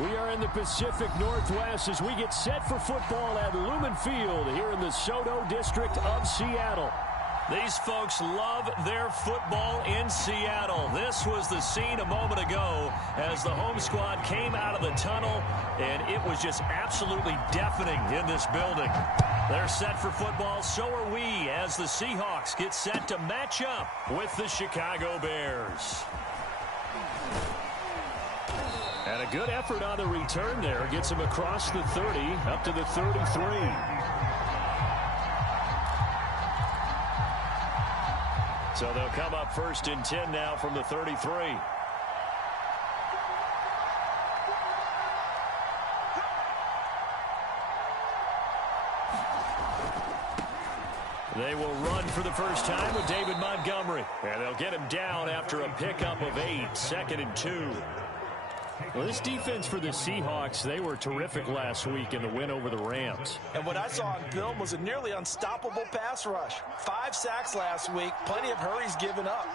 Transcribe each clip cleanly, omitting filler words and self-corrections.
We are in the Pacific Northwest as we get set for football at Lumen Field here in the Soto District of Seattle. These folks love their football in Seattle. This was the scene a moment ago as the home squad came out of the tunnel, and it was just absolutely deafening in this building. They're set for football, so are we, as the Seahawks get set to match up with the Chicago Bears. And a good effort on the return there. Gets him across the 30, up to the 33. So they'll come up 1st and 10 now from the 33. They will run for the first time with David Montgomery. And they'll get him down after a pickup of 8, 2nd and 2. Well, this defense for the Seahawks, they were terrific last week in the win over the Rams. And what I saw on film was a nearly unstoppable pass rush. 5 sacks last week, plenty of hurries given up.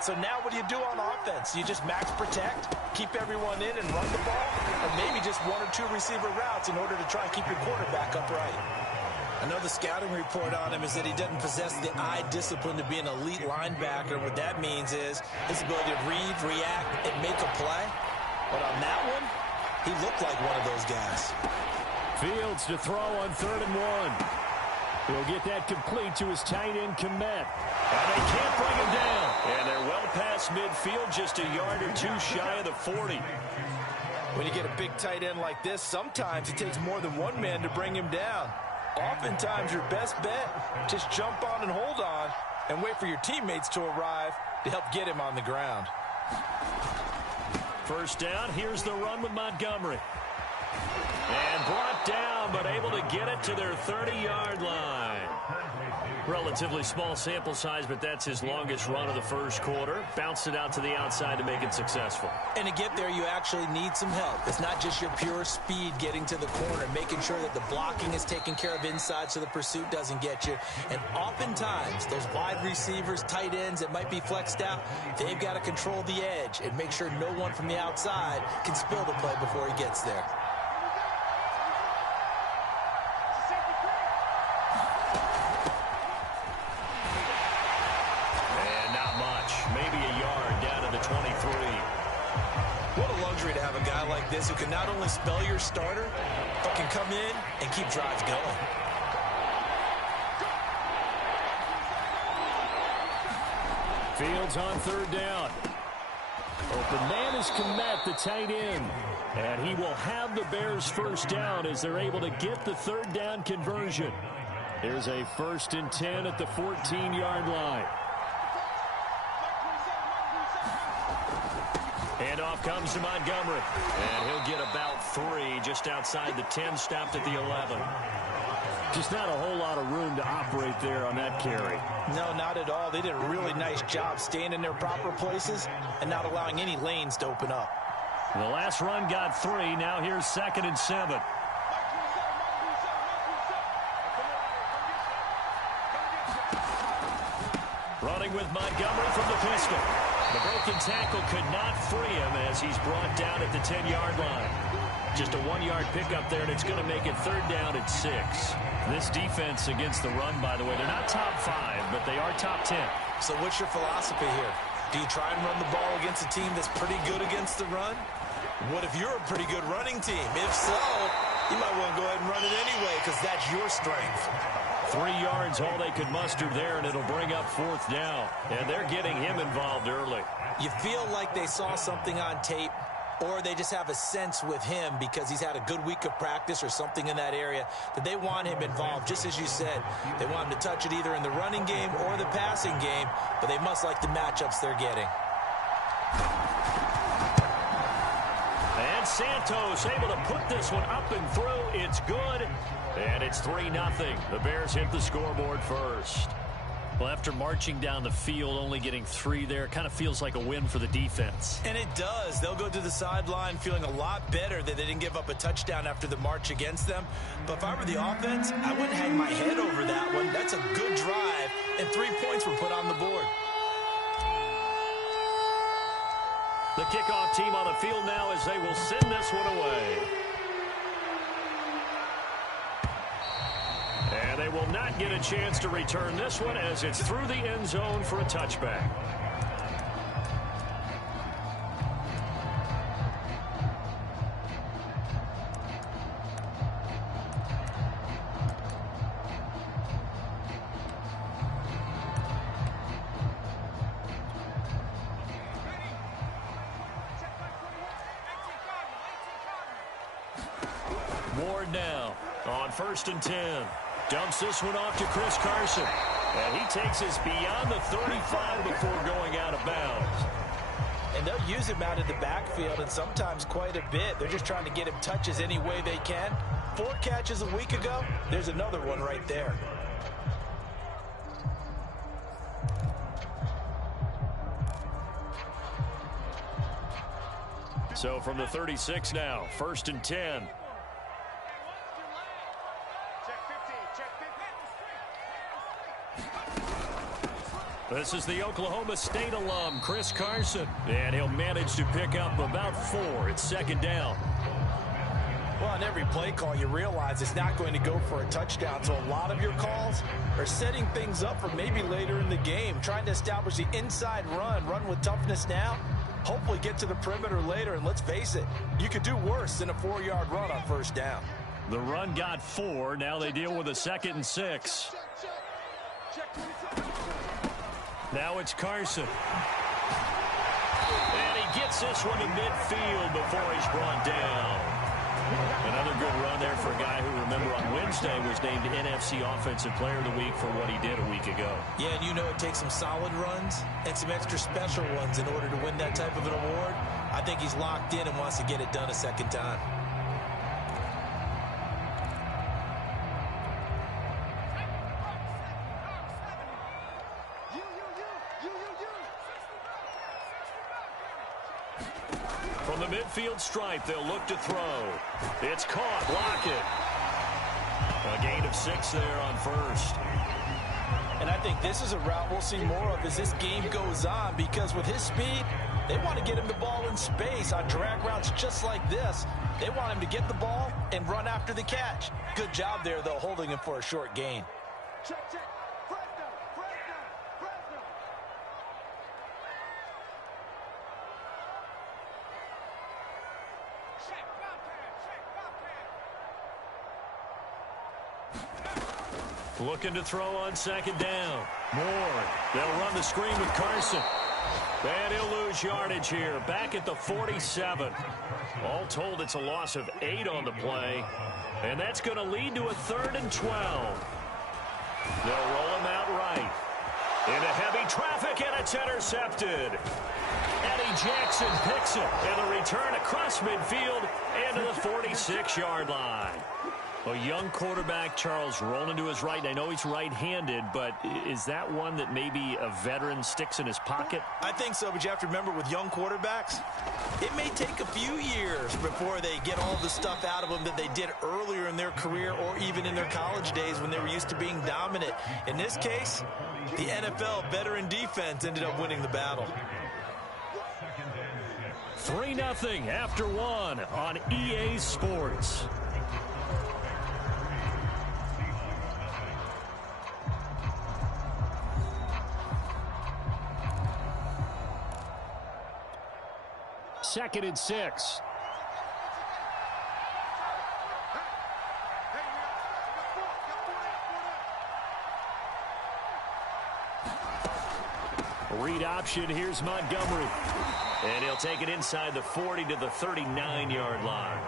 So now what do you do on offense? You just max protect, keep everyone in and run the ball, or maybe just 1 or 2 receiver routes in order to try and keep your quarterback upright. I know the scouting report on him is that he doesn't possess the eye discipline to be an elite linebacker. What that means is his ability to read, react, and make a play. But on that one, he looked like one of those guys. Fields to throw on 3rd and 1. He'll get that complete to his tight end, Kmet. And they can't bring him down. And they're well past midfield, just a yard or 2 shy of the 40. When you get a big tight end like this, sometimes it takes more than one man to bring him down. Oftentimes, your best bet, just jump on and hold on and wait for your teammates to arrive to help get him on the ground. First down, here's the run with Montgomery. And brought down, but able to get it to their 30-yard line. Relatively small sample size, but that's his longest run of the first quarter. Bounced it out to the outside to make it successful. And to get there, you actually need some help. It's not just your pure speed getting to the corner, making sure that the blocking is taken care of inside so the pursuit doesn't get you. And oftentimes, those wide receivers, tight ends that might be flexed out, they've got to control the edge and make sure no one from the outside can spill the play before he gets there. To have a guy like this who can not only spell your starter, but can come in and keep drives going. Fields on 3rd down. Open man is Kmet, the tight end. And he will have the Bears first down as they're able to get the 3rd down conversion. There's a 1st and 10 at the 14-yard line. Handoff comes to Montgomery. And he'll get about 3 just outside the 10, stopped at the 11. Just not a whole lot of room to operate there on that carry. No, not at all. They did a really nice job staying in their proper places and not allowing any lanes to open up. The last run got 3. Now here's 2nd and 7. Running with Montgomery from the pistol. The broken tackle could not free him as he's brought down at the 10-yard line. Just a 1-yard pickup there, and it's going to make it 3rd down at 6. This defense against the run, by the way, they're not top 5, but they are top 10. So what's your philosophy here? Do you try and run the ball against a team that's pretty good against the run? What if you're a pretty good running team? If so, you might want to go ahead and run it anyway because that's your strength. 3 yards, all they could muster there, and it'll bring up 4th down. And they're getting him involved early. You feel like they saw something on tape, or they just have a sense with him because he's had a good week of practice or something in that area that they want him involved. Just as you said, they want him to touch it either in the running game or the passing game, but they must like the matchups they're getting. And Santos able to put this one up and through. It's good. And it's 3-0. The Bears hit the scoreboard first. Well, after marching down the field, only getting 3 there, kind of feels like a win for the defense. And it does. They'll go to the sideline feeling a lot better that they didn't give up a touchdown after the march against them. But if I were the offense, I wouldn't hang my head over that one. That's a good drive, and 3 points were put on the board. The kickoff team on the field now as they will send this one away. And they will not get a chance to return this one as it's through the end zone for a touchback. Ward now on 1st and 10. Dumps this one off to Chris Carson. And he takes us beyond the 35 before going out of bounds. And they'll use him out in the backfield, and sometimes quite a bit. They're just trying to get him touches any way they can. 4 catches a week ago. There's another one right there. So from the 36 now, 1st and 10. This is the Oklahoma State alum, Chris Carson. And he'll manage to pick up about 4. It's 2nd down. Well, on every play call, you realize it's not going to go for a touchdown. So a lot of your calls are setting things up for maybe later in the game, trying to establish the inside run with toughness now, hopefully get to the perimeter later. And let's face it, you could do worse than a 4-yard run on 1st down. The run got 4. Now they deal with a 2nd and 6. Now it's Carson. And he gets this one to midfield before he's brought down. Another good run there for a guy who, remember, on Wednesday was named NFC Offensive Player of the Week for what he did a week ago. Yeah, and you know it takes some solid runs and some extra special ones in order to win that type of an award. I think he's locked in and wants to get it done a 2nd time. From the midfield stripe, they'll look to throw. It's caught. Lockett. A gain of 6 there on 1st. And I think this is a route we'll see more of as this game goes on, because with his speed, they want to get him the ball in space on drag routes just like this. They want him to get the ball and run after the catch. Good job there, though, holding him for a short gain. Check. Press down. Looking to throw on 2nd down. Moore. They'll run the screen with Carson. And he'll lose yardage here. Back at the 47. All told, it's a loss of 8 on the play. And that's going to lead to a 3rd and 12. They'll roll him out right. Into heavy traffic, and it's intercepted. Eddie Jackson picks it. And the return across midfield and to the 46-yard line. A young quarterback, Charles, rolling to his right. And I know he's right-handed, but is that one that maybe a veteran sticks in his pocket? I think so, but you have to remember with young quarterbacks, it may take a few years before they get all the stuff out of them that they did earlier in their career or even in their college days when they were used to being dominant. In this case, the NFL veteran defense ended up winning the battle. 3-0 after 1 on EA Sports. Second and 6. Read option. Here's Montgomery. And he'll take it inside the 40 to the 39-yard line.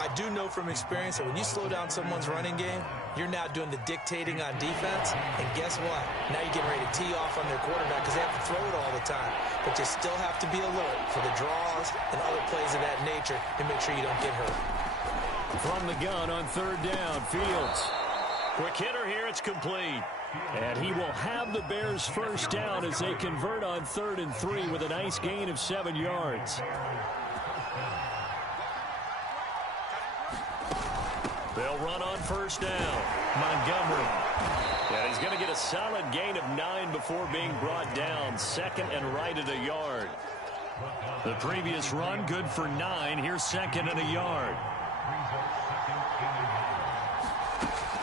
I do know from experience that when you slow down someone's running game, you're now doing the dictating on defense. And guess what? Now you're getting ready to tee off on their quarterback because they have to throw it all the time. But you still have to be alert for the draws and other plays of that nature to make sure you don't get hurt. From the gun on 3rd down, Fields. Quick hitter here, it's complete. And he will have the Bears' 1st down as they convert on 3rd and 3 with a nice gain of 7 yards. They'll run on 1st down. Montgomery. And he's going to get a solid gain of 9 before being brought down. 2nd and right at a yard. The previous run, good for 9. Here's second and a yard.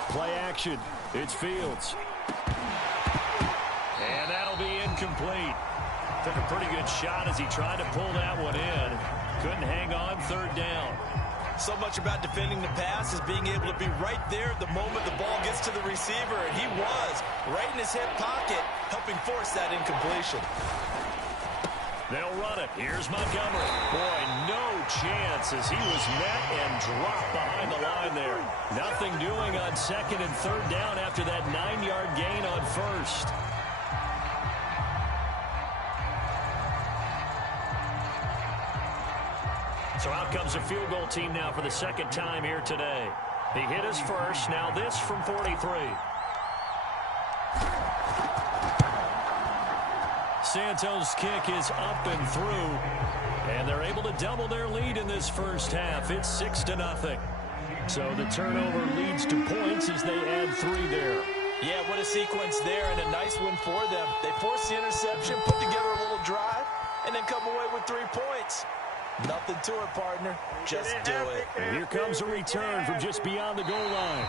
Play action. It's Fields. And that'll be incomplete. Took a pretty good shot as he tried to pull that one in. Couldn't hang on, third down. So much about defending the pass is being able to be right there at the moment the ball gets to the receiver, and he was right in his hip pocket, helping force that incompletion. They'll run it. Here's Montgomery. Boy, no chance as he was met and dropped behind the line there. Nothing doing on second and third down after that 9-yard gain on first. So out comes a field goal team now for the second time here today. He hit his first. Now this from 43. Santos' kick is up and through, and they're able to double their lead in this first half. It's 6-0. So the turnover leads to points as they add 3 there. Yeah, what a sequence there, and a nice win for them. They forced the interception, put together a little drive, and then come away with 3 points. Nothing to it, partner. Just do it. And here comes a return from just beyond the goal line.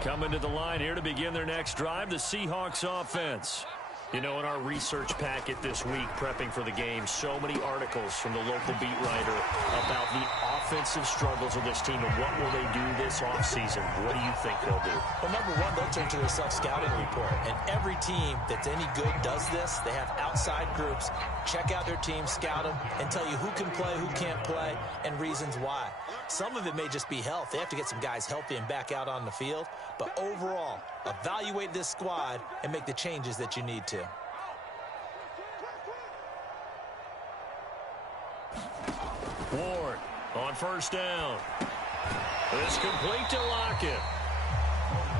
Coming to the line here to begin their next drive, the Seahawks offense. You know, in our research packet this week, prepping for the game, so many articles from the local beat writer about the offensive struggles of this team and what will they do this offseason. What do you think they'll do? Well, number one, they'll turn to their self-scouting report. And every team that's any good does this. They have outside groups. Check out their team, scout them, and tell you who can play, who can't play, and reasons why. Some of it may just be health. They have to get some guys healthy and back out on the field. But overall, evaluate this squad and make the changes that you need to. Ward on first down. It's complete to Lockett.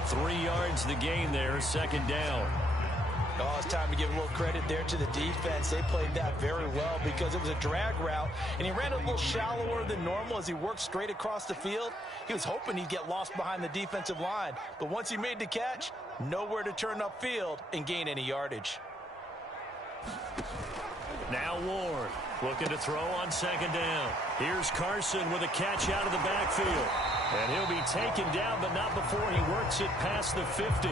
3 yards the gain there, second down. Oh, it's time to give a little credit there to the defense. They played that very well because it was a drag route, and he ran a little shallower than normal as he worked straight across the field. He was hoping he'd get lost behind the defensive line, but once he made the catch, nowhere to turn upfield and gain any yardage. Now Ward looking to throw on second down. Here's Carson with a catch out of the backfield. And he'll be taken down, but not before he works it past the 50.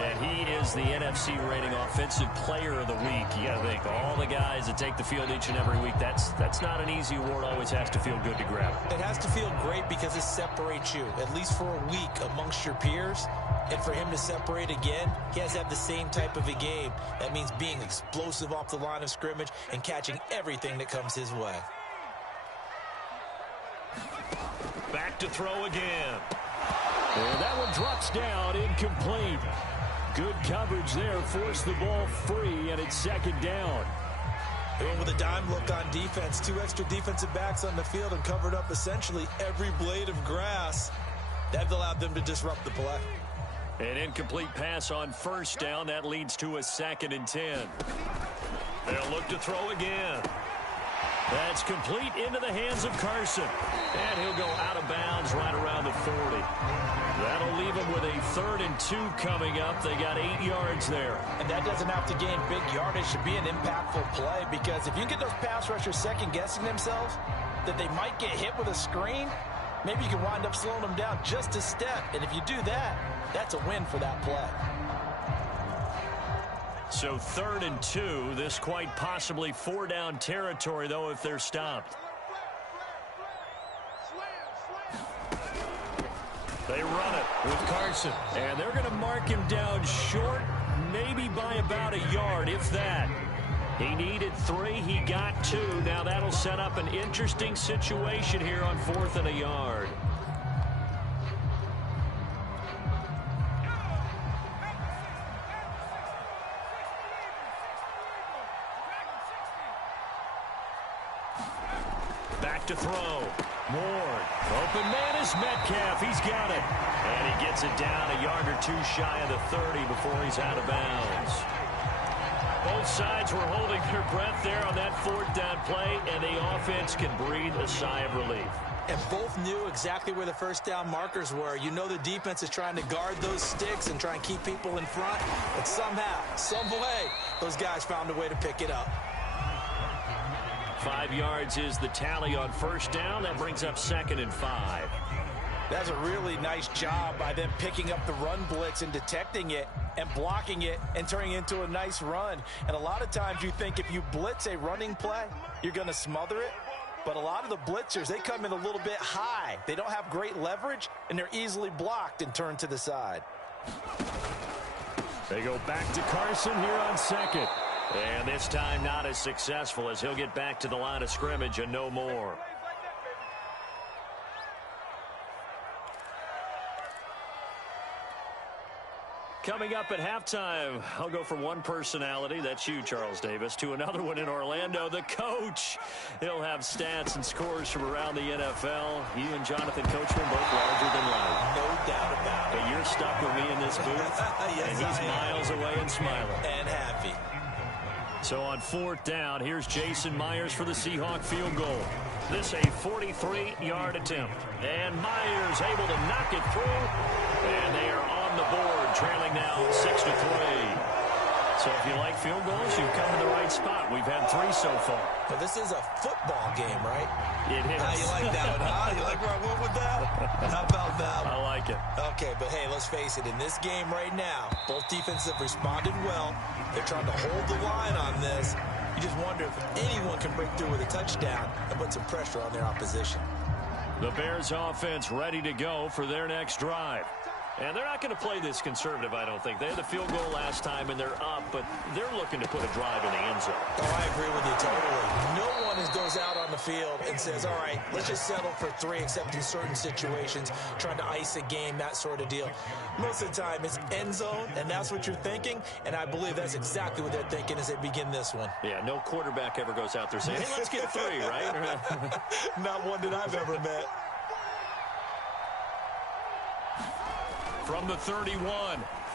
And he is the NFC rating offensive player of the week. You got to think, all the guys that take the field each and every week, that's not an easy award. Always has to feel good to grab. It has to feel great because it separates you, at least for a week, amongst your peers. And for him to separate again, he has to have the same type of a game. That means being explosive off the line of scrimmage and catching everything that comes his way. Back to throw again. And that one drops down, incomplete. Good coverage there, forced the ball free, and it's second down. They went with a dime look on defense. 2 extra defensive backs on the field and covered up essentially every blade of grass. That allowed them to disrupt the play. An incomplete pass on first down. That leads to a 2nd and 10. They'll look to throw again. That's complete into the hands of Carson. And he'll go out of bounds right around the 40. That'll leave him with a 3rd and 2 coming up. They got 8 yards there. And that doesn't have to gain big yardage to be an impactful play, because if you get those pass rushers second-guessing themselves that they might get hit with a screen, maybe you can wind up slowing them down just a step. And if you do that, that's a win for that play. So 3rd and 2, this quite possibly 4-down territory, though, if they're stopped. They run it with Carson, and they're going to mark him down short, maybe by about a yard, if that. He needed 3, he got 2. Now that'll set up an interesting situation here on 4th and a yard. Back to throw. Ward. Open man is Metcalf. He's got it. And he gets it down a yard or 2 shy of the 30 before he's out of bounds. Both sides were holding their breath there on that fourth down play, and the offense can breathe a sigh of relief. And both knew exactly where the first down markers were. You know the defense is trying to guard those sticks and try and keep people in front. But somehow, some way, those guys found a way to pick it up. 5 yards is the tally on first down. That brings up 2nd and 5. That's a really nice job by them picking up the run blitz and detecting it and blocking it and turning it into a nice run. And a lot of times you think if you blitz a running play, you're going to smother it. But a lot of the blitzers, they come in a little bit high. They don't have great leverage, and they're easily blocked and turned to the side. They go back to Carson here on 2nd. And this time not as successful as he'll get back to the line of scrimmage and no more. Coming up at halftime, I'll go from one personality, that's you, Charles Davis, to another one in Orlando, the coach. He'll have stats and scores from around the NFL. You and Jonathan Coachman both larger than life. No doubt about it. But you're stuck with me in this booth, yes, and he's miles away and smiling. And happy. So on 4th down, here's Jason Myers for the Seahawk field goal. This a 43-yard attempt. And Myers able to knock it through. And they are on the board, trailing now 6-3. So if you like field goals, you've come to the right spot. We've had 3 so far. Well, this is a football game, right? It is. How you like that one, huh? You like where I went with that? How about that one? I like it. Okay, but hey, let's face it. In this game right now, both defenses have responded well. They're trying to hold the line on this. You just wonder if anyone can break through with a touchdown and put some pressure on their opposition. The Bears offense ready to go for their next drive. And they're not going to play this conservative, I don't think. They had the field goal last time, and they're up, but they're looking to put a drive in the end zone. Oh, I agree with you totally. No one goes out on the field and says, all right, let's just settle for 3, except in certain situations, trying to ice a game, that sort of deal. Most of the time, it's end zone, and that's what you're thinking, and I believe that's exactly what they're thinking as they begin this one. Yeah, no quarterback ever goes out there saying, hey, let's get 3, right? Not one that I've ever met. From the 31,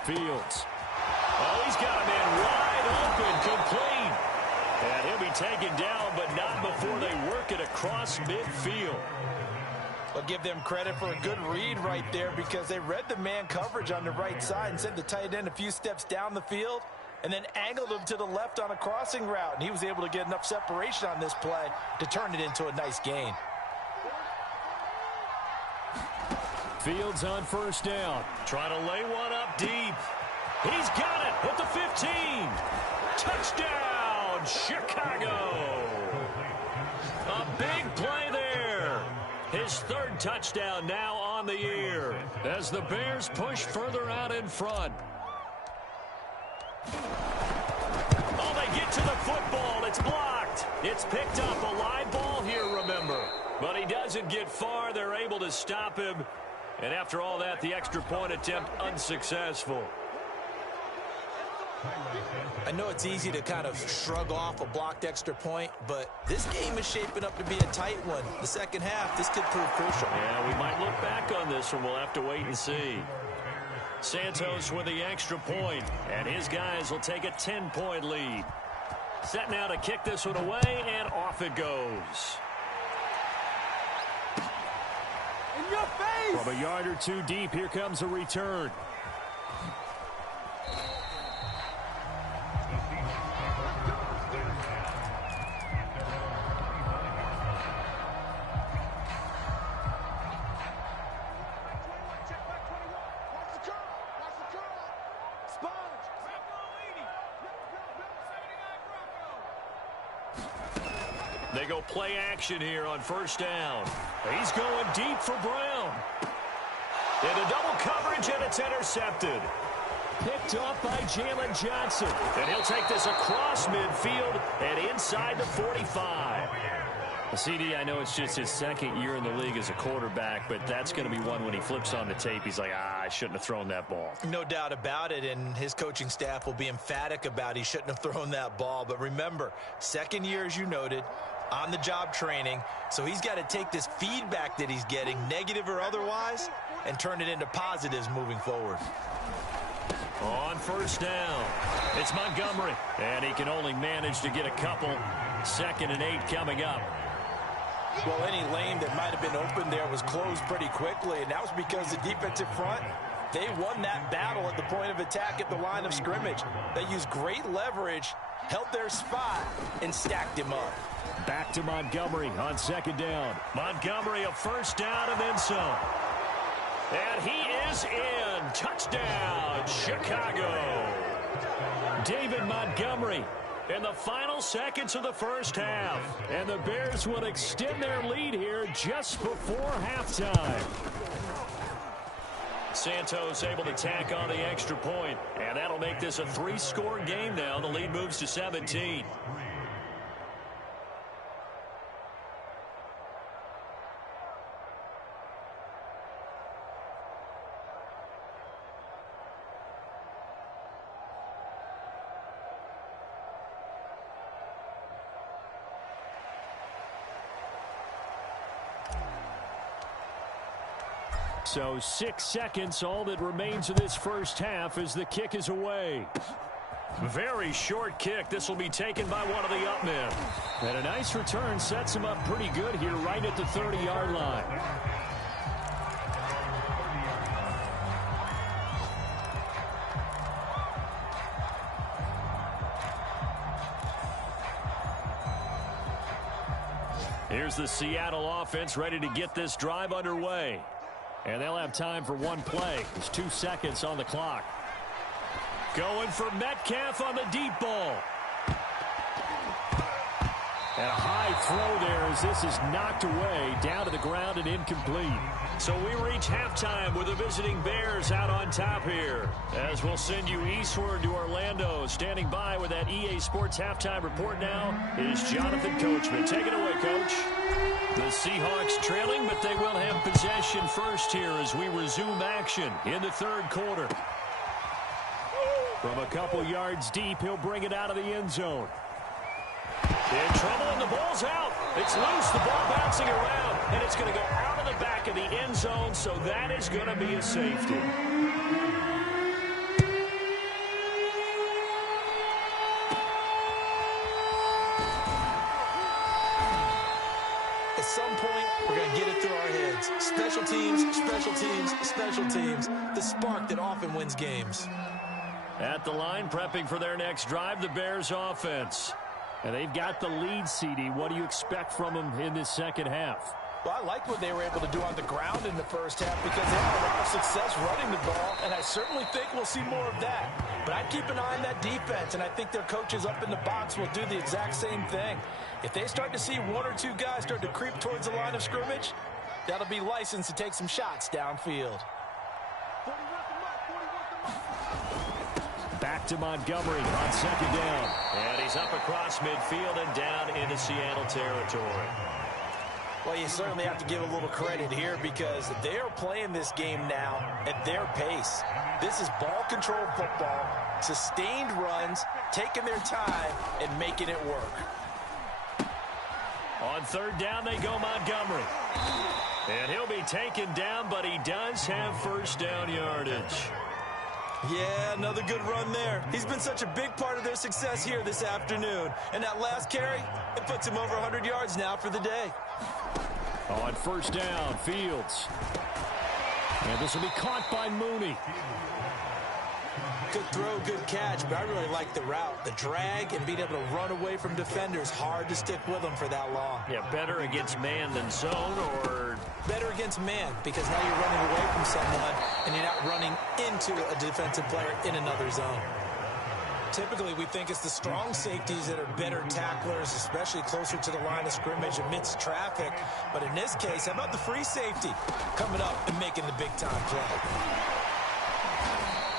Fields. Oh, he's got a man wide open, complete. And he'll be taken down, but not before they work it across midfield. I'll give them credit for a good read right there because they read the man coverage on the right side and sent the tight end a few steps down the field and then angled him to the left on a crossing route. And he was able to get enough separation on this play to turn it into a nice gain. Fields on first down. Trying to lay one up deep. He's got it at the 15. Touchdown, Chicago. A big play there. His 3rd touchdown now on the year as the Bears push further out in front. Oh, they get to the football. It's blocked. It's picked up. A live ball here, remember. But he doesn't get far. They're able to stop him. And after all that, the extra point attempt unsuccessful. I know it's easy to kind of shrug off a blocked extra point, but this game is shaping up to be a tight one. The second half, this could prove crucial. Yeah, we might look back on this one. We'll have to wait and see. Santos with the extra point, and his guys will take a 10-point lead. Set now to kick this one away, and off it goes. In your face! From a yard or 2 deep, here comes a return. They go play action here on first down. He's going deep for Brown. Into double coverage, and it's intercepted. Picked off by Jalen Johnson. And he'll take this across midfield and inside the 45. CD, I know it's just his 2nd year in the league as a quarterback, but that's going to be one when he flips on the tape, he's like, I shouldn't have thrown that ball. No doubt about it, and his coaching staff will be emphatic about he shouldn't have thrown that ball. But remember, 2nd year, as you noted, on-the-job training, so he's got to take this feedback that he's getting, negative or otherwise, and turn it into positives moving forward. On first down, it's Montgomery, and he can only manage to get a couple. 2nd and 8 coming up. Well, any lane that might have been open there was closed pretty quickly, and that was because the defensive front, they won that battle at the point of attack at the line of scrimmage. They used great leverage, held their spot, and stacked him up. Back to Montgomery on 2nd down. Montgomery, a first down and then some. And he is in. Touchdown, Chicago. David Montgomery in the final seconds of the first half. And the Bears will extend their lead here just before halftime. Santos able to tack on the extra point. And that'll make this a 3-score game now. The lead moves to 17. So 6 seconds, all that remains of this first half as the kick is away. Very short kick. This will be taken by one of the up men. And a nice return sets him up pretty good here right at the 30-yard line. Here's the Seattle offense ready to get this drive underway. And they'll have time for one play. There's 2 seconds on the clock. Going for Metcalf on the deep ball. And a high throw there as this is knocked away, down to the ground and incomplete. So we reach halftime with the visiting Bears out on top here. As we'll send you eastward to Orlando. Standing by with that EA Sports halftime report now is Jonathan Coachman. Take it away, Coach. The Seahawks trailing, but they will have possession first here as we resume action in the 3rd quarter. From a couple yards deep, he'll bring it out of the end zone. In trouble, and the ball's out. It's loose, the ball bouncing around, and it's going to go out of the back of the end zone, so that is going to be a safety. At some point, we're going to get it through our heads. Special teams, special teams, special teams. The spark that often wins games. At the line, prepping for their next drive, the Bears offense. And they've got the lead, CD. What do you expect from them in this second half? Well, I like what they were able to do on the ground in the first half because they had a lot of success running the ball, and I certainly think we'll see more of that. But I'd keep an eye on that defense, and I think their coaches up in the box will do the exact same thing. If they start to see 1 or 2 guys start to creep towards the line of scrimmage, that'll be licensed to take some shots downfield. Back to Montgomery on 2nd down. And he's up across midfield and down into Seattle territory. Well, you certainly have to give a little credit here because they're playing this game now at their pace. This is ball control football, sustained runs, taking their time, and making it work. On 3rd down, they go Montgomery. And he'll be taken down, but he does have first down yardage. Yeah, another good run there. He's been such a big part of their success here this afternoon. And that last carry, it puts him over 100 yards now for the day. On 1st down, Fields. And this will be caught by Mooney. Good throw, good catch, but I really like the route. The drag and being able to run away from defenders, hard to stick with them for that long. Yeah, better against man than zone, or better against man because now you're running away from someone and you're not running into a defensive player in another zone. Typically, we think it's the strong safeties that are better tacklers, especially closer to the line of scrimmage amidst traffic. But in this case, how about the free safety coming up and making the big-time play?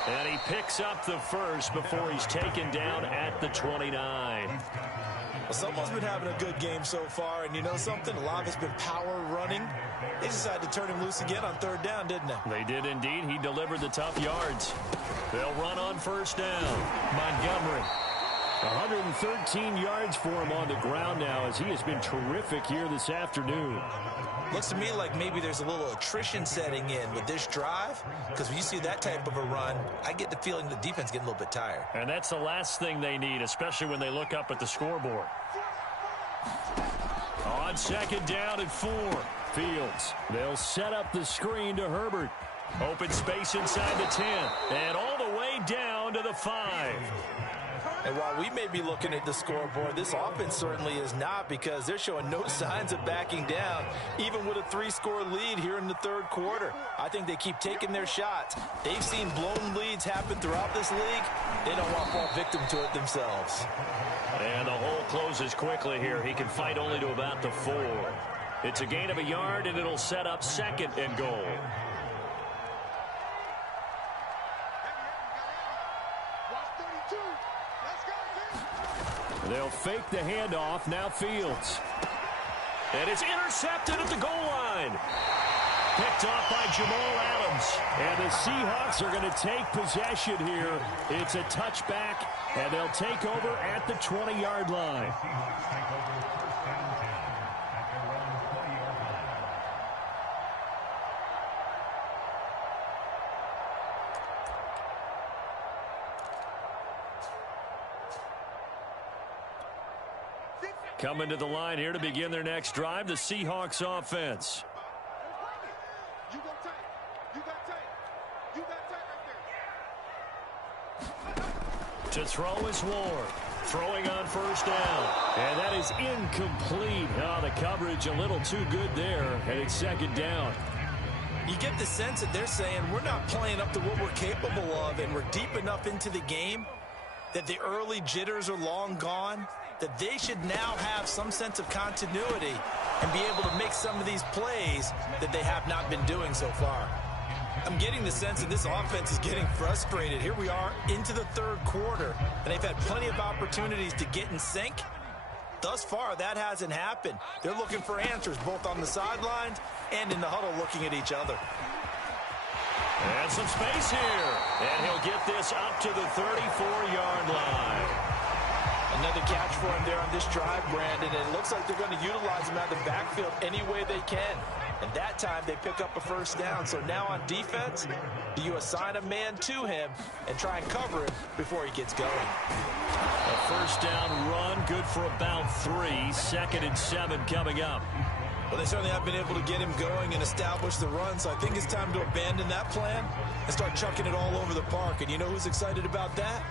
And he picks up the first before he's taken down at the 29. Well, someone's been having a good game so far, and you know something? A lot of it's been power running. They decided to turn him loose again on 3rd down, didn't they? They did indeed. He delivered the tough yards. They'll run on 1st down. Montgomery. 113 yards for him on the ground now as he has been terrific here this afternoon. Looks to me like maybe there's a little attrition setting in with this drive, because when you see that type of a run, I get the feeling the defense getting a little bit tired. And that's the last thing they need, especially when they look up at the scoreboard. On second down and 4. Fields. They'll set up the screen to Herbert. Open space inside the 10. And all the way down to the 5. And while we may be looking at the scoreboard, this offense certainly is not, because they're showing no signs of backing down, even with a 3-score lead here in the third quarter. I think they keep taking their shots. They've seen blown leads happen throughout this league. They don't want to fall victim to it themselves. And the hole closes quickly here. He can fight only to about the 4. It's a gain of a yard, and it'll set up second and goal. They'll fake the handoff. Now Fields. And it's intercepted at the goal line. Picked off by Jamal Adams. And the Seahawks are going to take possession here. It's a touchback, and they'll take over at the 20-yard line. Coming to the line here to begin their next drive, the Seahawks offense. To throw is Ward. Throwing on first down. And that is incomplete. Oh, the coverage a little too good there, and it's second down. You get the sense that they're saying we're not playing up to what we're capable of, and we're deep enough into the game that the early jitters are long gone, that they should now have some sense of continuity and be able to make some of these plays that they have not been doing so far. I'm getting the sense that this offense is getting frustrated. Here we are into the third quarter, and they've had plenty of opportunities to get in sync. Thus far, that hasn't happened. They're looking for answers both on the sidelines and in the huddle looking at each other. And some space here. And he'll get this up to the 34-yard line. Another catch for him there on this drive, Brandon, and it looks like they're going to utilize him out of the backfield any way they can. And that time they pick up a first down. So now on defense, do you assign a man to him and try and cover him before he gets going? A first down run, good for about 3. 2nd and 7 coming up. Well, they certainly have been able to get him going and establish the run, so I think it's time to abandon that plan and start chucking it all over the park. And you know who's excited about that?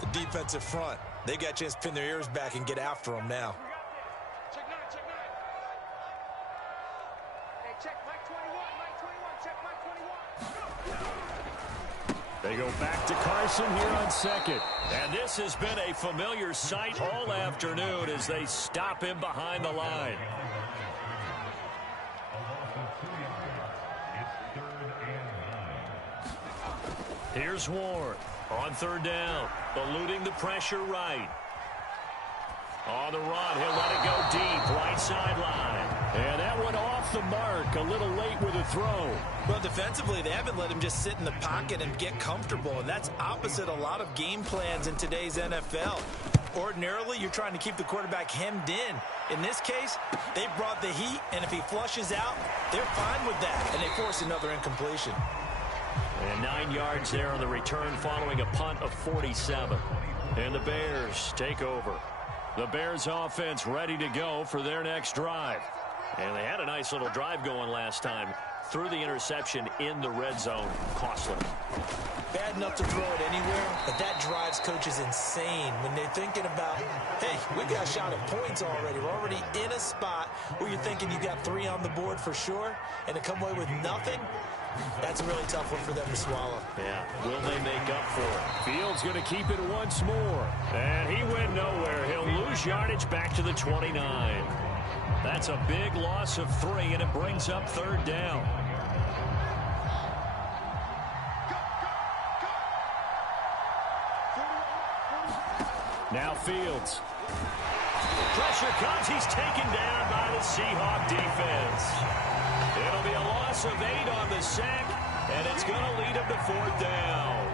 The defensive front. They got a chance to pin their ears back and get after him now. Check 9, check 9. Hey, check Mike 21, check Mike 21. They go back to Carson here on second. And this has been a familiar sight all afternoon as they stop him behind the line. Here's Ward on third down, eluding the pressure right. On the run, he'll let it go deep, right sideline. And that went off the mark, a little late with a throw. Well, defensively, they haven't let him just sit in the pocket and get comfortable, and that's opposite a lot of game plans in today's NFL. Ordinarily, you're trying to keep the quarterback hemmed in. In this case, they brought the heat, and if he flushes out, they're fine with that, and they force another incompletion. And 9 yards there on the return following a punt of 47. And the Bears take over. The Bears offense ready to go for their next drive. And they had a nice little drive going last time. Threw the interception in the red zone. Costly. Bad enough to throw it anywhere, but that drives coaches insane when they're thinking about, hey, we got a shot at points already. We're already in a spot where you're thinking you got 3 on the board for sure, and to come away with nothing, that's a really tough one for them to swallow. Yeah, will they make up for it? Fields going to keep it once more. And he went nowhere. He'll lose yardage back to the 29. That's a big loss of 3, and it brings up third down. Now Fields. Pressure comes. He's taken down by the Seahawk defense. It'll be a loss of 8 on the sack, and it's going to lead him to 4th down.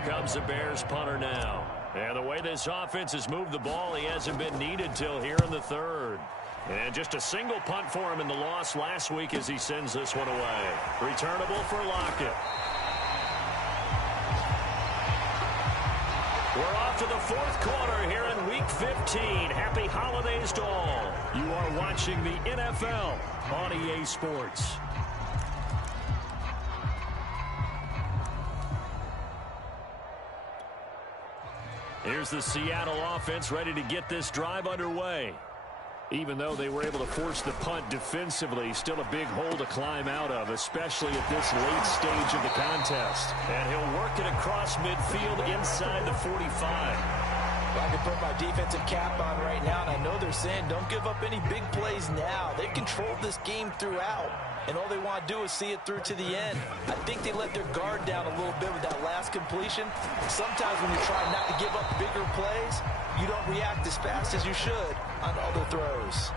Here comes the Bears punter now. And the way this offense has moved the ball, he hasn't been needed till here in the third. And just a single punt for him in the loss last week as he sends this one away. Returnable for Lockett. We're off to the fourth quarter here in Week 15. Happy holidays to all. You are watching the NFL on EA Sports. Here's the Seattle offense ready to get this drive underway. Even though they were able to force the punt defensively, still a big hole to climb out of, especially at this late stage of the contest. And he'll work it across midfield inside the 45. Well, I can put my defensive cap on right now, and I know they're saying don't give up any big plays now. They've controlled this game throughout, and all they want to do is see it through to the end. I think they let their guard down a little bit with that last completion. Sometimes when you're trying not to give up bigger plays, you don't react as fast as you should on other throws.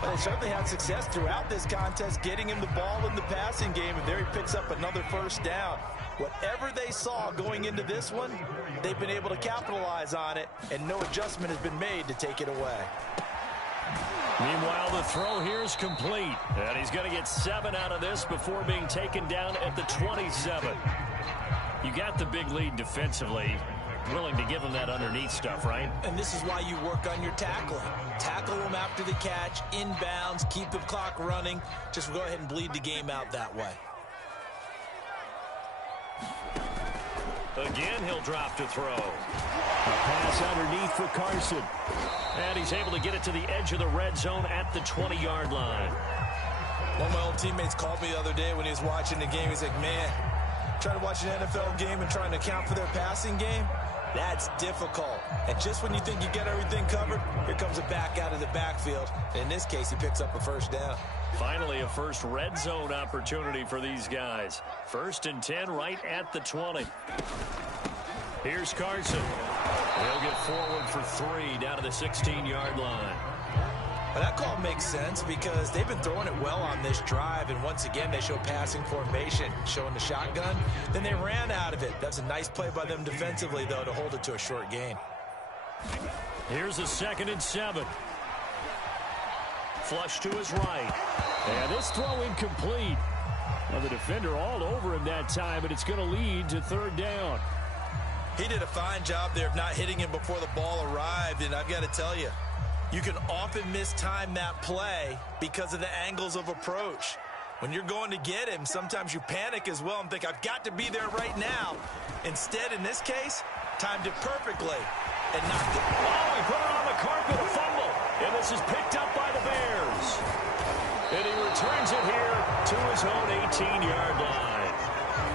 But they certainly had success throughout this contest, getting him the ball in the passing game, and there he picks up another first down. Whatever they saw going into this one, they've been able to capitalize on it, and no adjustment has been made to take it away. Meanwhile, the throw here is complete, and he's going to get 7 out of this before being taken down at the 27. You got the big lead defensively. Willing to give him that underneath stuff, right? And this is why you work on your tackling. Tackle them after the catch, inbounds, keep the clock running. Just go ahead and bleed the game out that way. Again, he'll drop to throw. A pass underneath for Carson. And he's able to get it to the edge of the red zone at the 20-yard line. One of my old teammates called me the other day when he was watching the game. He's like, man, trying to watch an NFL game and trying to account for their passing game, that's difficult. And just when you think you get everything covered, here comes a back out of the backfield. And in this case, he picks up a first down. Finally, a first red zone opportunity for these guys. 1st and 10 right at the 20. Here's Carson. He'll get forward for 3 down to the 16-yard line. Well, that call makes sense because they've been throwing it well on this drive, and once again they show passing formation, showing the shotgun. Then they ran out of it. That's a nice play by them defensively, though, to hold it to a short gain. Here's a 2nd and 7. Flush to his right. And this throw incomplete. Well, the defender all over him that time, but it's going to lead to 3rd down. He did a fine job there of not hitting him before the ball arrived, and I've got to tell you, you can often mistime that play because of the angles of approach. When you're going to get him, sometimes you panic as well and think, I've got to be there right now. Instead, in this case, timed it perfectly and knocked it. Oh, he put it on the carpet, a fumble. And this is picked up by the Bears. And he returns it here to his own 18-yard line.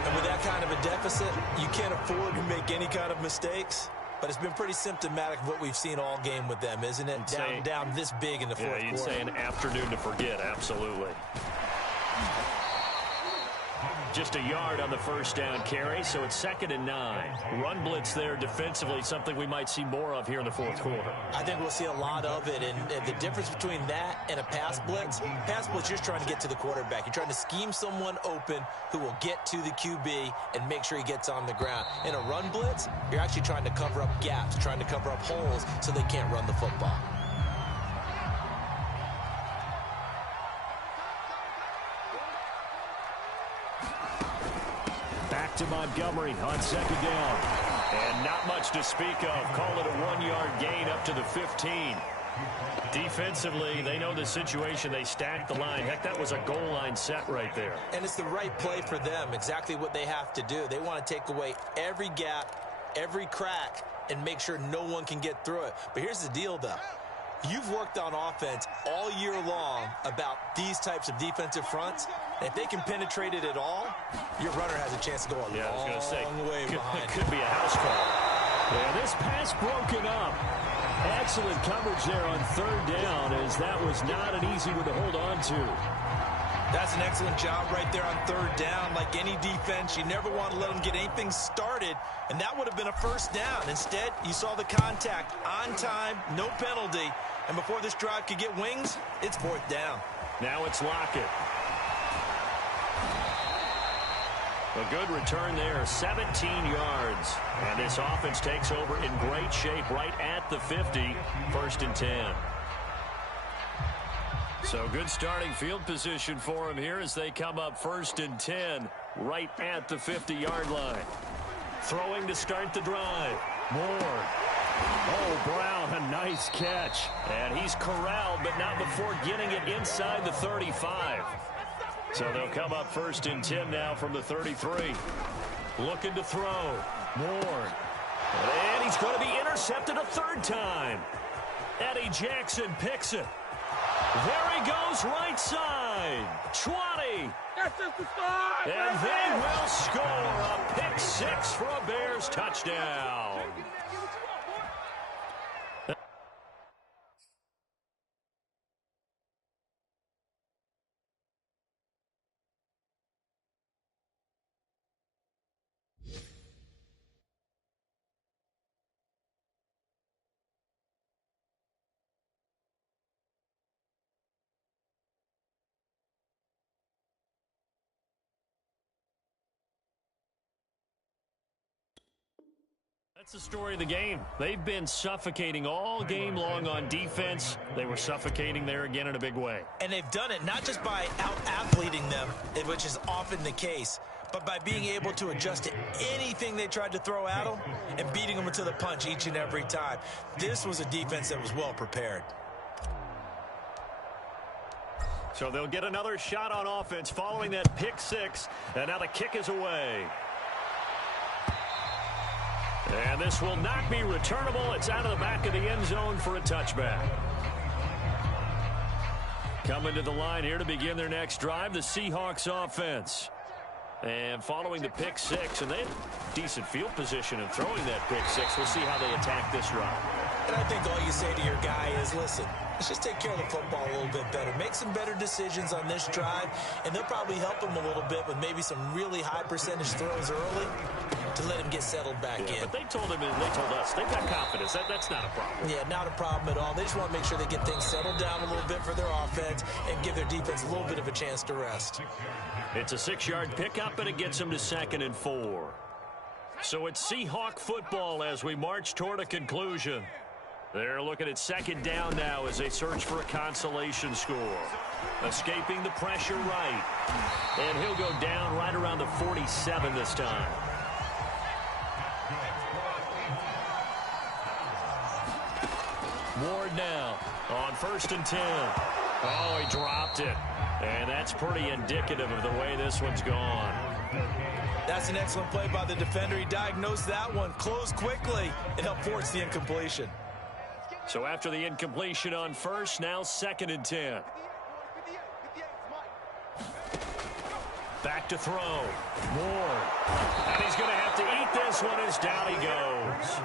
And with that kind of a deficit, you can't afford to make any kind of mistakes. But it's been pretty symptomatic of what we've seen all game with them, isn't it? Down this big in the fourth quarter. You'd say an afternoon to forget, absolutely. Just a yard on the first down carry, so it's 2nd and 9. Run blitz there defensively, something we might see more of here in the fourth quarter. I think we'll see a lot of it, and the difference between that and a pass blitz, you're just trying to get to the quarterback. You're trying to scheme someone open who will get to the QB and make sure he gets on the ground. In a run blitz, you're actually trying to cover up gaps, trying to cover up holes so they can't run the football. To Montgomery on 2nd down. And not much to speak of. Call it a 1-yard gain up to the 15. Defensively, they know the situation. They stacked the line. Heck, that was a goal line set right there. And it's the right play for them, exactly what they have to do. They want to take away every gap, every crack, and make sure no one can get through it. But here's the deal, though. You've worked on offense all year long about these types of defensive fronts. If they can penetrate it at all, your runner has a chance to go a long way behind. Could be a house call. Yeah, this pass broken up. Excellent coverage there on 3rd down, as that was not an easy one to hold on to. That's an excellent job right there on 3rd down. Like any defense, you never want to let them get anything started, and that would have been a first down. Instead, you saw the contact on time, no penalty, and before this drive could get wings, it's 4th down. Now it's Lockett. A good return there, 17 yards. And this offense takes over in great shape right at the 50, 1st and 10. So good starting field position for them here as they come up 1st and 10 right at the 50-yard line. Throwing to start the drive. Moore. Oh, Brown, a nice catch. And he's corralled, but not before getting it inside the 35. So they'll come up 1st and 10 now from the 33. Looking to throw. Moore. And he's going to be intercepted a 3rd time. Eddie Jackson picks it. There he goes, right side. 20. And they will score a pick 6 for a Bears touchdown. That's the story of the game. They've been suffocating all game long on defense. They were suffocating there again in a big way. And they've done it not just by out-athleting them, which is often the case, but by being able to adjust to anything they tried to throw at them and beating them to the punch each and every time. This was a defense that was well prepared. So they'll get another shot on offense following that pick 6, and now the kick is away. And this will not be returnable. It's out of the back of the end zone for a touchback. Coming to the line here to begin their next drive, the Seahawks offense. And following the pick 6, and they have decent field position in throwing that pick 6. We'll see how they attack this drive. And I think all you say to your guy is, listen, let's just take care of the football a little bit better. Make some better decisions on this drive, and they'll probably help him a little bit with maybe some really high percentage throws early to let him get settled back in. But they told him, and they told us, they've got confidence. That's not a problem. Yeah, not a problem at all. They just want to make sure they get things settled down a little bit for their offense and give their defense a little bit of a chance to rest. It's a 6-yard pickup, and it gets them to 2nd and 4. So it's Seahawk football as we march toward a conclusion. They're looking at 2nd down now as they search for a consolation score. Escaping the pressure right. And he'll go down right around the 47 this time. Ward now on 1st and 10. Oh, he dropped it. And that's pretty indicative of the way this one's gone. That's an excellent play by the defender. He diagnosed that one, closed quickly, and helped force the incompletion. So after the incompletion on 1st, now 2nd and 10. Back to throw. Moore. And he's going to have to eat this one as down he goes.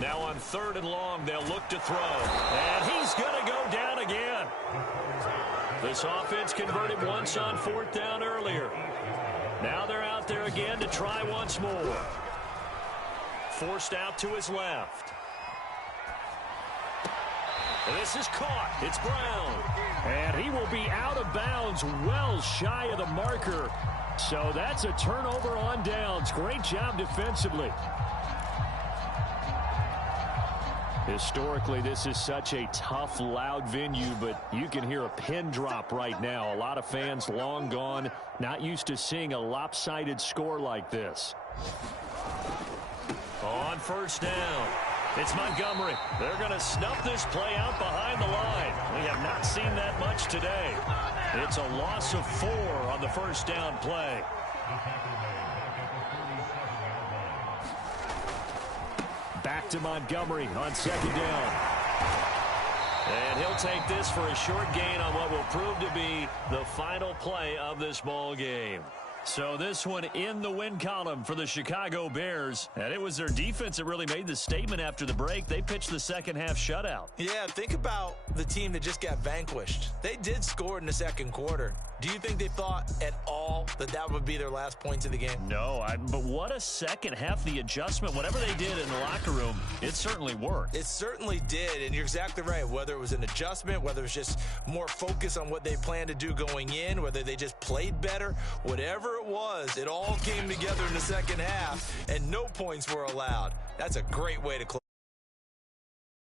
Now on 3rd and long, they'll look to throw. And he's going to go down again. This offense converted once on 4th down earlier. Now they're out there again to try once more. Forced out to his left. And this is caught. It's Brown. And he will be out of bounds, well shy of the marker. So that's a turnover on downs. Great job defensively. Historically, this is such a tough, loud venue, but you can hear a pin drop right now. A lot of fans long gone, not used to seeing a lopsided score like this. On 1st down, it's Montgomery. They're going to snuff this play out behind the line. We have not seen that much today. It's a loss of 4 on the 1st down play. Back to Montgomery on 2nd down. And he'll take this for a short gain on what will prove to be the final play of this ball game. So this one in the win column for the Chicago Bears. And it was their defense that really made the statement after the break. They pitched the second half shutout. Yeah, think about the team that just got vanquished. They did score in the 2nd quarter. Do you think they thought at all that that would be their last points of the game? No, but what a second half. The adjustment, whatever they did in the locker room, it certainly worked. It certainly did, and you're exactly right. Whether it was an adjustment, whether it was just more focus on what they planned to do going in, whether they just played better, whatever it was, it all came together in the second half, and no points were allowed. That's a great way to close.